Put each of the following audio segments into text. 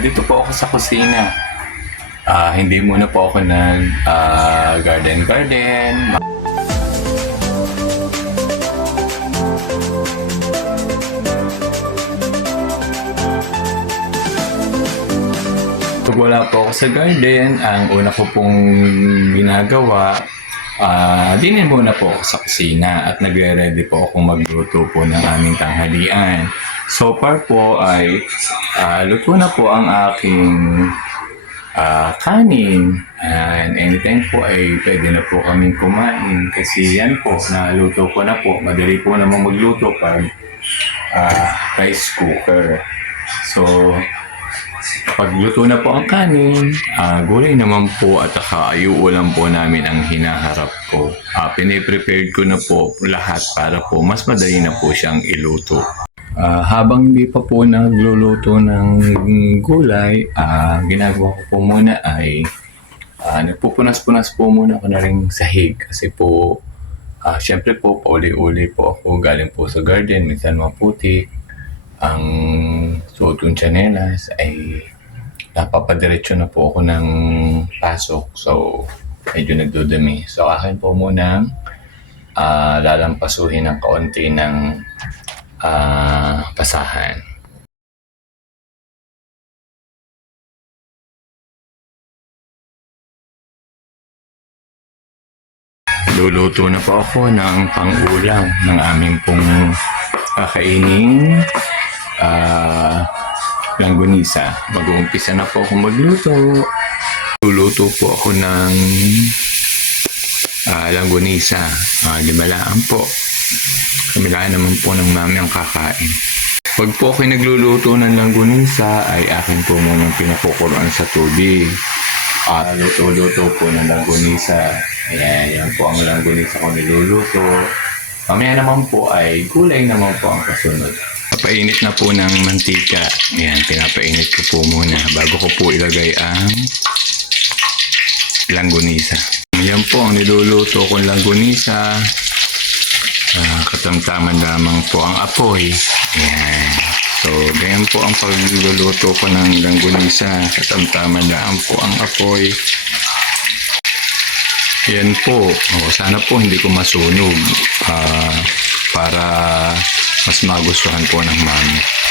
Dito po ako sa kusina. Hindi muna po ako nag garden. Pag wala po ako sa garden, ang una ko pong ginagawa, dinin muna po ako sa kusina at nagre-ready po ako magluto po ng aming tanghalian. So far po ay luto na po ang aking kanin. And anytime po ay pwede na po kaming kumain kasi yan po, naluto ko na po. Madali po namang magluto pag rice cooker. So, pag luto na po ang kanin, gulay naman po at ulam po namin ang hinaharap ko. Piniprepared ko na po lahat para po mas madali na po siyang iluto. Habang hindi pa po nagluluto ng gulay, ginagawa ko po muna ay nagpupunas-punas po muna ako na rin sahig kasi po syempre po pauli-uli po ako galing po sa garden, minsan maputik. Ang suot kong tsinelas ay napapadiretso na po ako ng pasok, so medyo nagdudumi. So akin po muna lalampasuhin ng kaunti ng basahan. Luluto na po ako ng pang-ulam ng aming pong kakaining langgonisa. Mag-uumpisa na po ako magluto. Luluto po ako ng langgonisa. Limalaan po. Kamilaan naman po ng mami ang kakain. Pag po ako nagluluto ng langgonisa, ay akin po munang pinapukuluan sa tubig. Luto-luto po ng langgonisa. Ayan, yan po ang langgonisa ko niluluto. Mamaya naman po ay gulay naman po ang kasunod. Papainit na po ng mantika. Ayan, pinapainit ko po muna bago ko po ilagay ang langgonisa. Ayan po ang niluluto kong langgonisa. Katamtaman lamang po ang apoy. Ayan. So, ganyan po ang pagluluto ko ng langgonisa. Katamtaman lamang po ang apoy. Ayan po. Sana po hindi ko masunog para mas magustuhan po ng mami.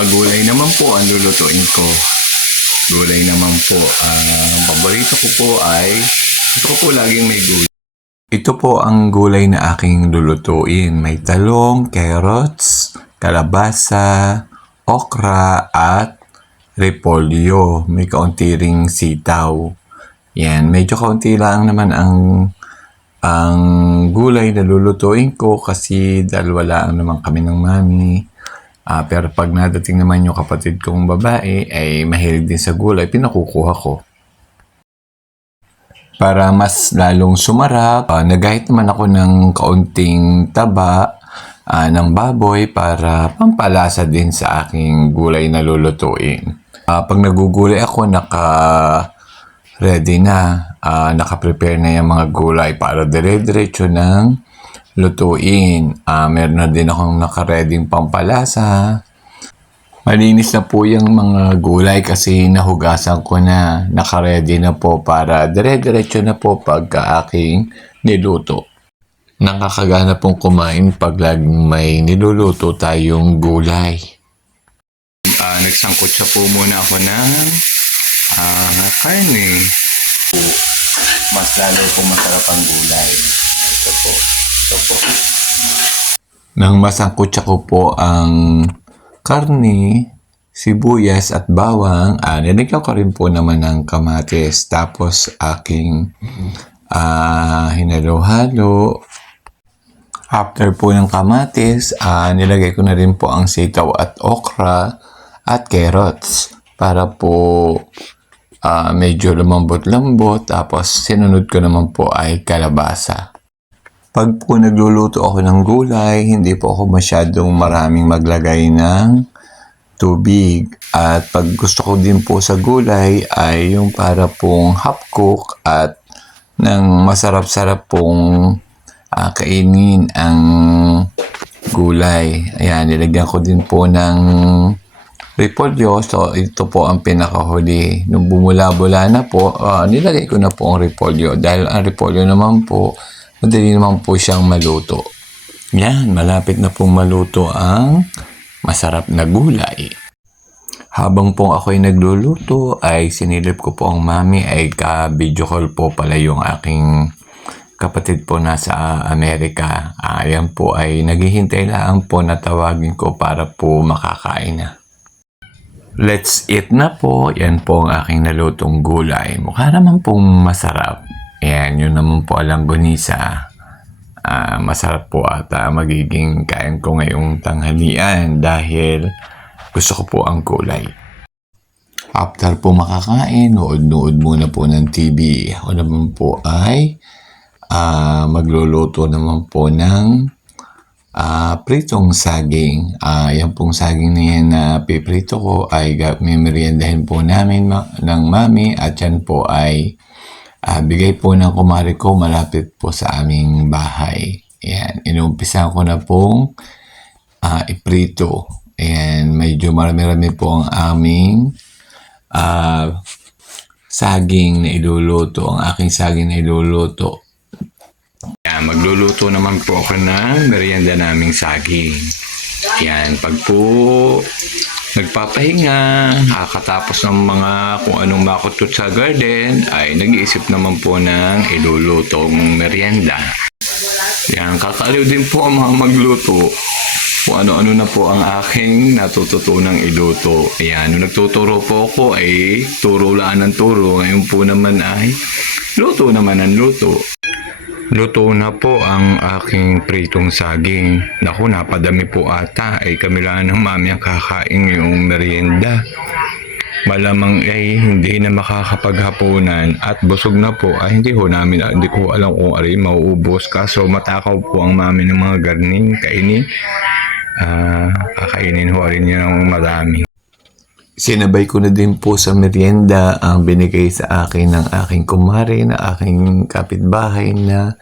Gulay naman po ang lulutuin ko. Gulay naman po. Ang paborito ko po ay gusto ko po laging may gulay. Ito po ang gulay na aking lulutuin. May talong, carrots, kalabasa, okra, at repolyo. May kaunti ring sitaw. Yan, medyo kaunti lang naman ang gulay na lulutuin ko kasi dalawa lang naman kami ng mami. Pero pag nadating naman yung kapatid kong babae ay mahilig din sa gulay, pinakukuha ko. Para mas lalong sumarap, nagahit naman ako ng kaunting taba ng baboy para pampalasa din sa aking gulay na lulutuin. Pag nagugulay ako, naka-ready na, naka-prepare na yung mga gulay para dire-diretso ng lutuin. Meron na din akong naka-ready pampalasa. Malinis na po yung mga gulay kasi nahugasan ko na, naka-ready na po para dire-diretso na po pagka aking niluto. Nakakagana pong kumain pag laging may niluluto tayong gulay. Nagsangkot siya po muna ako ng karne. Mas lalo po masarap ang gulay. Ito po. Nang masangkot ko po ang karne, sibuyas at bawang, nilagyan ko rin po naman ng kamatis. Tapos aking hinalo-halo. After po ng kamatis, nilagay ko na rin po ang sitaw at okra at carrots para po medyo lumambot-lambot. Tapos sinunod ko naman po ay kalabasa. Pag po nagluluto ako ng gulay, hindi po ako masyadong maraming maglagay ng tubig. At pag gusto ko din po sa gulay ay yung para pong half cook at ng masarap-sarap pong kainin ang gulay. Ayan, nilagyan ko din po ng repolyo. So, ito po ang pinakahuli. Nung bumula-bula na po, nilagay ko na po ang repolyo. Dahil ang repolyo naman po, madali naman po siyang maluto. Yan, malapit na pong maluto ang masarap na gulay. Habang po ako'y nagluluto, ay sinilip ko po ang mami ay ka-video call po pala yung aking kapatid po nasa Amerika. Yan po ay naghihintay lang po na tawagin ko para po makakain na. Let's eat na po. Yan po ang aking nalutong gulay. Mukha naman pong masarap. Ayan, yun naman po alang gunisa. Masarap po ata magiging kain ko ngayong tanghalian dahil gusto ko po ang gulay. After po makakain, nood-nood muna po ng TV. Ako naman po ay magluluto naman po ng pritong saging. Yan pong saging na yan na piprito ko ay mimeriendahin po namin ng mami at yan po ay bigay po ng kumari ko malapit po sa aming bahay. Ayan, inumpisahan ko na pong iprito. Ayan, medyo marami-rami po ang aming saging na iluluto. Ang aking saging na iluluto. Ayan, magluluto naman po ako ng merienda naming saging. Ayan, pag po nagpapahinga, kakatapos ng mga kung anong makutot sa garden, ay nag-iisip naman po ng ilulutong merienda. Yan, kakaliw din po ang mga magluto. Kung ano-ano na po ang aking natututunang iluto. Ayan, nung nagtuturo po ako ay turo lang ng turo. Ngayon po naman ay luto naman ang luto. Luto na po ang aking pritong saging. Naku, napadami po ata. Ay kami lang ng mami ang kakain yung merienda. Malamang ay hindi na makakapaghapunan at busog na po. Ay hindi ko alam kung ari mauubos. Kaso matakaw po ang mami ng mga garning kainin. Kakainin ho rin niya ng marami. Sinabay ko na din po sa merienda ang binigay sa akin ng aking kumare na aking kapitbahay na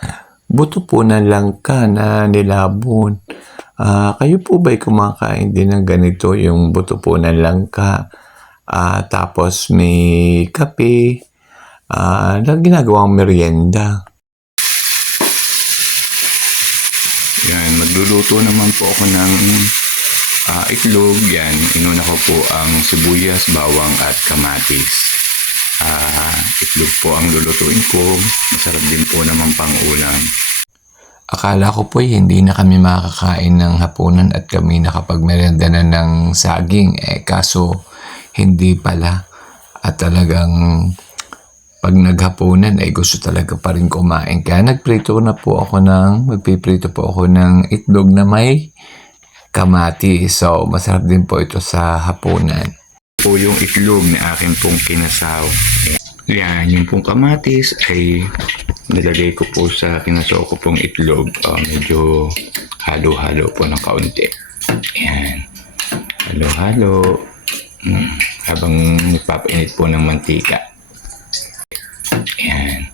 buto po ng langka na nilabon. Kayo po ba'y kumakain din ng ganito, yung buto po ng langka? Tapos may kape na ginagawang merienda. Yan, magluluto naman po ako ng itlog. Yan, inuna ko po ang sibuyas, bawang at kamatis. Itlog po ang lulutuin ko. Masarap din po naman pang ulam. Akala ko po hindi na kami makakain ng hapunan at kami nakapagmerenda na ng saging. Kaso hindi pala. At talagang pag naghapunan ay gusto talaga pa rin kumain. Kaya magpiprito po ako ng itlog na may kamatis. So, masarap din po ito sa hapunan. Po yung itlog na akin pong kinasaw. Yan, yung pong kamatis ay nilagay ko po sa kinasaw ko pong itlog. Medyo halo-halo po ng kaunti. Yan. Halo-halo. Habang nagpapainit po ng mantika. Yan.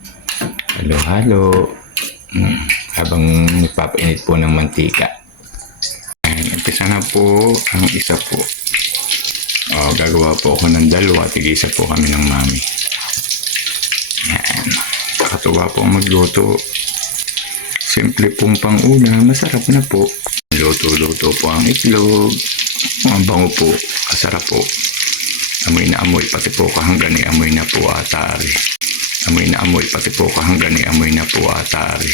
Halo-halo. Habang nagpapainit po ng mantika. Umpisa na po ang isa po. Gagawa po ako ng dalawa. Tig-isa po kami ng mami. Yan. Kakatuwa po ang magluto. Simple pong pang-ulam. Masarap na po. Luto-luto po ang itlog. Ang bango po. Kasarap po. Amoy na amoy. Pati po kahanggan ay amoy na po atari. Amoy na amoy. Pati po kahanggan ay amoy na po atari.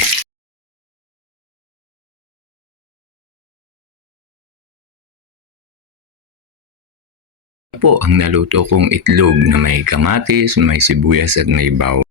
Po ang naluto kong itlog na may kamatis, may sibuyas at may bawang.